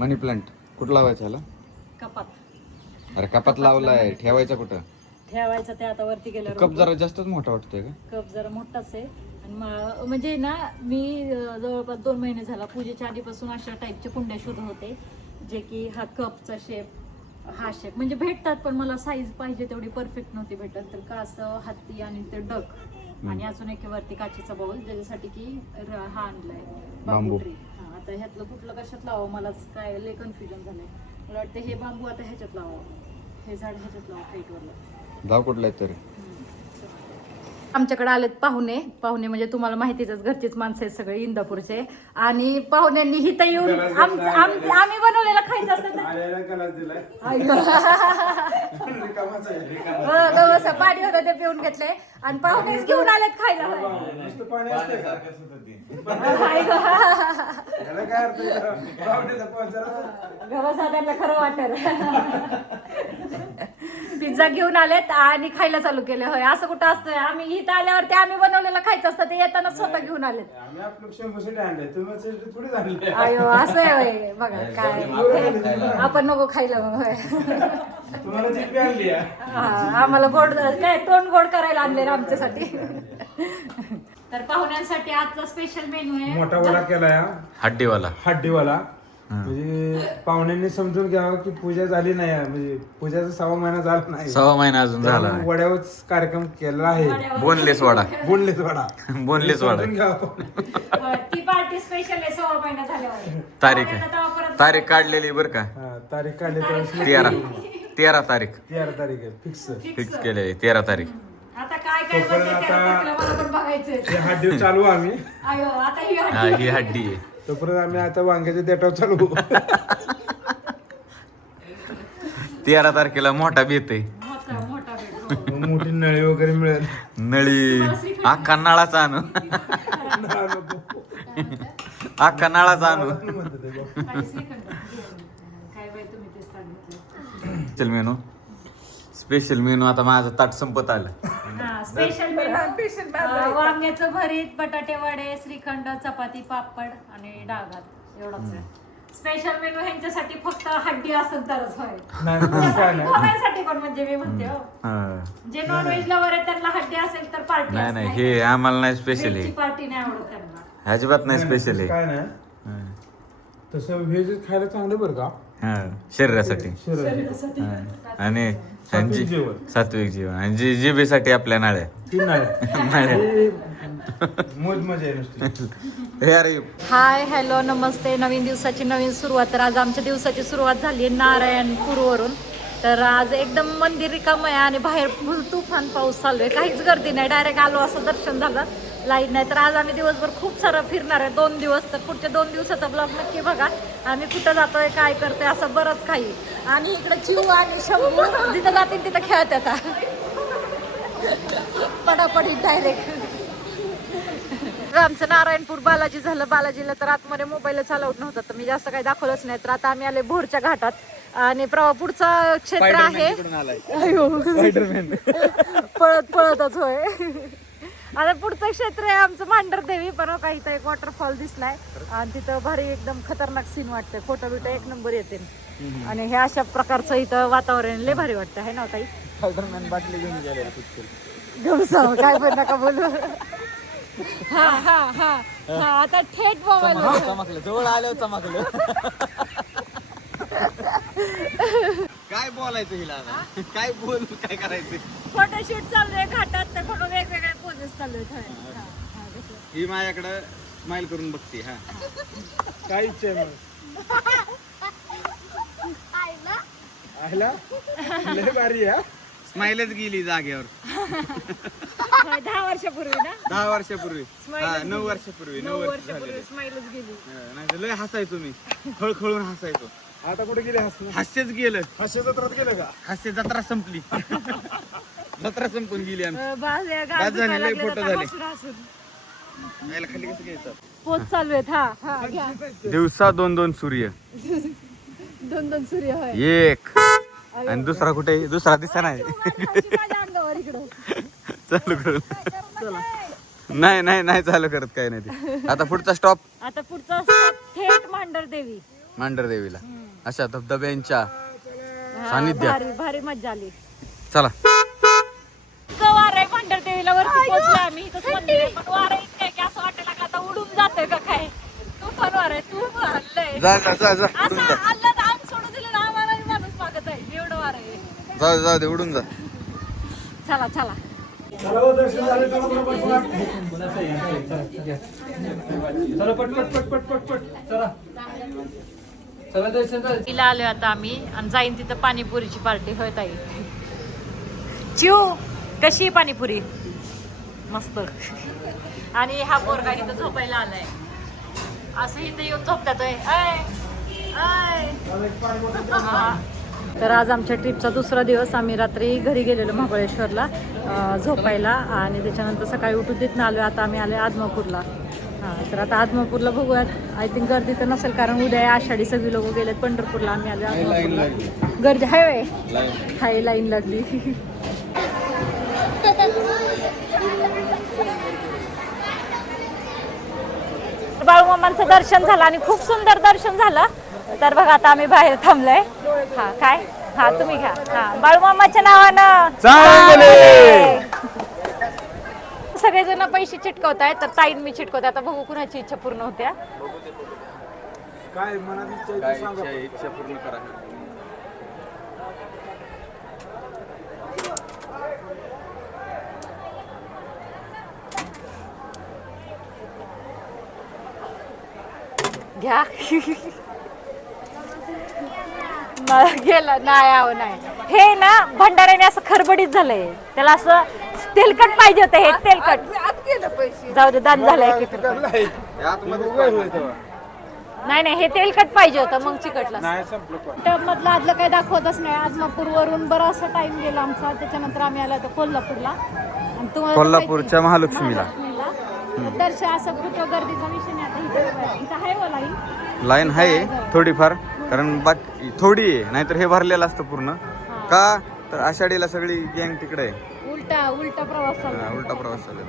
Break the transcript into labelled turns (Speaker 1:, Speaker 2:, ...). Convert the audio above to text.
Speaker 1: मनी plant कुठं लावायचा ह्याला?
Speaker 2: कपात.
Speaker 1: अरे कपात लावलाय. ठेवायचा कुठं?
Speaker 2: ठेवायचं ते आता वरती गेल्यावर
Speaker 1: कप जरा जास्तच मोठा वाटतोय का?
Speaker 2: कप जरा मोठाच आहे. आणि मा- म्हणजे ना मी अं, जवळपास दोन महिने झाला पूजेच्या आधीपासून अशा टाईपच्या कुंड्या शोधत होते. जे की हा कपचा शेप हा शेप म्हणजे भेटतात पण मला साईज पाहिजे तेवढी परफेक्ट नव्हती भेटत. तर कासव हत्ती आणि ते डक आणि अजून एक वरती काचेचा बाऊल ज्याच्यासाठी की र- हा आणलाय.
Speaker 1: बांबू.
Speaker 2: बांबू ट्री आता ह्यातलं कुठलं कशात लावावं? मलाच काय लय कन्फ्युजन झालंय. मला वाटतं हे बांबू आता ह्याच्यात लावावं. हे झाड ह्याच्यात लावावं पेटवरलं
Speaker 1: जाऊ कुठला आहे तरी.
Speaker 2: आमच्याकडे आलेत पाहुणे. पाहुणे म्हणजे तुम्हाला माहितीच घरचीच माणसं आहेत सगळे इंदापूरचे. आणि पाहुण्यांनी हिथं येऊन आम- आम- आम्ही बनवलेलं खायचं असतं हो, पाणी होतं ते पिऊन घेतले आणि पाहुणेच घेऊन आलेत खायला. हा त्यांना खरं वाटत पिझ्झा घेऊन आलेत आणि खायला चालू केले होय असं कुठं असतंय? आम्ही इथं आल्यावरती आम्ही बनवलेलं खायचं असतं ते येताना स्वतः घेऊन आलेत.
Speaker 3: आम्ही आपलं शंभर सीट आणलंय तुम्ही थोडी आणलंय.
Speaker 2: अयो असं आहे होय. बघा काय हे, आपण नको खायला मग होय.
Speaker 3: तुम्हाला जिलबी आणली आहे.
Speaker 2: हा, आम्हाला गोड काय तोंड गोड करायला आणले आमच्यासाठी. तर पाहुण्यांसाठी आजचा स्पेशल मेनू आहे.
Speaker 3: मोठा वडा केलाय हा.
Speaker 1: हड्डीवाला.
Speaker 3: हड्डीवाला. म्हणजे पाहुण्यांनी समजून घ्यावं की पूजा झाली नाही आहे. म्हणजे पूजाचा सहा महिना झाला नाही.
Speaker 1: सव्वा महिना अजून झाला
Speaker 3: त्यामुळे वड्यावरच कार्यक्रम केलेला आहे.
Speaker 1: बोनलेस वाडा.
Speaker 3: बोललेच वडा.
Speaker 1: बोनलेस वाडा.
Speaker 3: समजून घ्यावं
Speaker 2: होय, ती पार्टी स्पेशल आहे सव्वा महिना झाल्यावर.
Speaker 1: तारीख आहे. तारीख काढलेली बर का.
Speaker 3: हा, तारीख काढली तर
Speaker 1: तेरा. तेरा तारीख.
Speaker 3: तेरा तारीख आहे फिक्स
Speaker 1: फिक्स केलेली तेरा तारीख.
Speaker 2: आता काय काय
Speaker 3: तोपर्यंत
Speaker 2: बनतंय त्याला
Speaker 3: आता-
Speaker 2: कुठलं मला पण बघायचंय.
Speaker 3: हे हात दिवस चालू आम्ही.
Speaker 2: अयो आता ही
Speaker 1: हा
Speaker 2: हड्डी.
Speaker 1: ही हड्डी आहे.
Speaker 3: तोपर्यंत आम्ही आता वांग्याच्या देटाव चालू
Speaker 1: तेरा तारखेला मोठा बेत आहे.
Speaker 2: मोठा मोठा बेड, हो.
Speaker 3: मोठी नळी वगैरे मिळेल.
Speaker 1: नळी. अख्खा नळाचा आणू. अख्खा नळाचा आणू.
Speaker 3: म्हणतात ते बघ.
Speaker 2: काही श्रीखंड. काय बाई तुम्ही तेच सांगितलं
Speaker 1: स्पेशल मेनू. स्पेशल मेनू आता माझं ताट संपत आलं.
Speaker 2: हा स्पेशल मेनू वांग्याचं भरीत बटाटे वडे श्रीखंड चपाती पापड आणि डाळ भात एवढंच आहे. स्पेशल मेनू ह्यांच्यासाठी फक्त हड्डी असेल तरच होय.
Speaker 3: नाही नाही, काय नाही.
Speaker 2: कोणासाठी पण म्हणजे मी म्हणते हो.
Speaker 1: हा.
Speaker 2: जे नॉनव्हेज लवर आहे त्यांना हड्डी असेल तर पार्टी
Speaker 1: नाही नाही. हे आम्हाला नाही स्पेशल आहे.
Speaker 2: पार्टी नाही आवडत त्यांना.
Speaker 1: अजिबात नाही स्पेशल आहे.
Speaker 3: काय नाही.
Speaker 1: हा.
Speaker 3: तसं व्हेज खायला चांगलं बरं का.
Speaker 1: हा शरीरासाठी.
Speaker 3: शरीरासाठी.
Speaker 1: हा. आणि
Speaker 3: सात्विक
Speaker 1: आणि जी-. सात्विक जेवण आणि जी जिभेसाठी आपल्या नाळ्या
Speaker 3: तीन
Speaker 1: नाळ्या
Speaker 3: मोज मजा आहे नुसती.
Speaker 1: हे अरे
Speaker 2: हाय हॅलो नमस्ते. नवीन दिवसाची नवीन सुरुवात. तर आज आमच्या दिवसाची सुरुवात झाली आहे नारायणपूरवरून. तर आज एकदम मंदिर रिकामं आहे आणि बाहेर फुल तुफान पाऊस चालू आहे. काहीच गर्दी नाही. डायरेक्ट आलो असं दर्शन झालं. लाइट नाही. तर आज आम्ही दिवसभर खूप सारं फिरणार आहे. दोन दिवस. तर पुढच्या दोन दिवसाचा ब्लॉग नक्की बघा. आम्ही कुठं जातोय काय करतोय असं बरंच काही. आणि इकडे चिव आणि शंभू जिथं जातील तिथं खेळत आता. पडापडी डायरेक्ट आमचं नारायणपूर बालाजी झालं. बालाजीला तर आतमध्ये मोबाईल चालवत नव्हता. तर मी जास्त काही दाखवलंच नाही. तर आता आम्ही आले भोरच्या घाटात. आणि प्रवा पुढचं क्षेत्र आहे. पळत पळतच होय. आता पुढचं क्षेत्र आहे आमचं मांढरदेवी. पण काही इथं एक वॉटरफॉल दिसलाय. आणि तिथं भारी एकदम खतरनाक सीन वाटतंय. फोटो बिटो एक नंबर येते. आणि हे अशा प्रकारचं इथं वातावरण लय भारी वाटतं आहे ना ताई? घेऊन सांग काय पण नका बोलू. हा हा हा. हा. आता थेट मोबाईल
Speaker 1: चमकलं. जवळ आल्यावर चमकलं. काय बोलायचं हिला? आता? काय बोल काय करायचं?
Speaker 2: फोटोशूट चालू आहे घाटात तर फोटो वेगवेगळ्या पोजेस चालू आहेत.
Speaker 1: ही माझ्याकडं स्माइल करून बघते हा.
Speaker 3: काय इच्छा आहे मग. आयला लय भारी आहे हा.
Speaker 1: स्माइलच गेली जागेवर.
Speaker 2: दहा वर्षापूर्वी ना?
Speaker 1: दहा वर्षापूर्वी.
Speaker 2: Smile
Speaker 1: हा नऊ. वर्षापूर्वी
Speaker 2: नऊ
Speaker 1: नऊ वर्ष
Speaker 2: वर्षापूर्वी
Speaker 1: झालेले.
Speaker 2: स्माईलच गेली.
Speaker 1: हा, नाही लय हसायचो मी. खळखळून हसायचो.
Speaker 3: आता कुठे गेले हसणं?
Speaker 1: हास्यच गेलं.
Speaker 3: हास्य जत्रात गेलं का?
Speaker 1: हास्य जत्रा संपली. जत्रा संपून गेली आमची. बाद झाले, लय
Speaker 2: लागले
Speaker 1: फोटो झाले.
Speaker 2: हसून हसून.
Speaker 1: यायला खाली कसं घ्यायचं?
Speaker 2: पोच चालू आहेत हा हा घ्या.
Speaker 1: दिवसा दोन दोन सूर्य.
Speaker 2: दोन दोन सूर्य होय.
Speaker 1: एक. आणि दुसरा कुठे? दुसरा दिसा नाही.
Speaker 2: माझ्या अंगावर इकडं.
Speaker 1: चालू करून. नाही नाही नाही चालू करत काय नाही ते. आता पुढचा स्टॉप
Speaker 2: आता पुढचा stop थेट मांढर देवी
Speaker 1: मांढरदेवीला अशा धबधब्यांच्या
Speaker 2: हा,
Speaker 1: सानिध्यात.
Speaker 2: भारी भारी मजा आली.
Speaker 1: चला.
Speaker 2: वार आहे वरती पोहोचलो आम्ही. इथंच मंदिर आहे पण वार आहे इतकं आहे की असं वाटायला आता उडून जातोय का काय? तुफान वार आहे तू हल्लय.
Speaker 1: जा जा जा जा उडून
Speaker 2: असं
Speaker 1: जा.
Speaker 2: हल्लं तर आम्ही सोडून दिलं ना आम्हाला माणूस मागत आहे. एवढं वार आहे.
Speaker 1: दे उडून जा.
Speaker 2: चला चला.
Speaker 3: चला पट पट पट पट पट पट चला. चला दर्शन झालं.
Speaker 2: तिला आलोय आता आम्ही आणि जाईन तिथं पाणीपुरीची पार्टी. होत आहे चिव कशी आहे पाणीपुरी? मस्त. आणि हा पोरगा इथं झोपायला आलाय. असं इथं येऊन झोपतात होय. हा. तर आज आमच्या ट्रिपचा दुसरा दिवस. आम्ही रात्री घरी गेलेलो महाबळेश्वरला अं, झोपायला. आणि त्याच्यानंतर सकाळी उठून तिथनं आलो आता आम्ही आलो आदमापूरला. तर आता आदमापूरला बघूयात. आय थिंक गर्दी तर नसेल कारण उद्या आषाढी सगळी लोक गेलेत पंढरपूरला. आम्ही आलो आदमापूरला गर्दी हाय वे हाय लाईन लागली. बाळूमामांचं दर्शन झालं आणि खूप सुंदर दर्शन झालं. तर बघा आता आम्ही बाहेर थांबलोय. हा काय? हा तुम्ही घ्या. हा बाळूमामाच्या नावानं! सगळेजण पैसे चिटकवत आहेत तर ताईन मी चिटकवते. आता बघू कुणाची इच्छा पूर्ण होत्या
Speaker 3: काय मनात इच्छा आहे ती सांगा
Speaker 1: इच्छा पूर्ण करा.
Speaker 2: घ्या. मला गेला नाही आहो नाही. हे ना भंडाऱ्याने असं खरबडीत झालंय. त्याला असं तेलकट पाहिजे होतं हे तेलकट. जाऊ दे दान झालंय एक. नाही. नाही हे तेलकट पाहिजे होतं मग चिकटला.
Speaker 3: नाही संपलं पण.
Speaker 2: टब मधलं आदलं काही दाखवतच नाही. आदमापूर वरून बराचसा टाइम गेला आमचा. त्याच्यानंतर आम्ही आलो होतो कोल्हापूरला. आणि तुम्हाला तर
Speaker 1: कोल्हापूरच्या महालक्ष्मीला.
Speaker 2: महालक्ष्मीला. दर्शन असं कुठं गर्दीचा विषय नाही आता. इथं इथं आहे हो लाईन
Speaker 1: लाईन आहे थोडीफार. कारण बाकी थोडी आहे नाहीतर हे भरलेलं असतं पूर्ण. का? तर आषाढीला सगळी गँग तिकडे आहे.
Speaker 2: उलटा उलटा प्रवास चालू.
Speaker 1: उलटा प्रवास चालू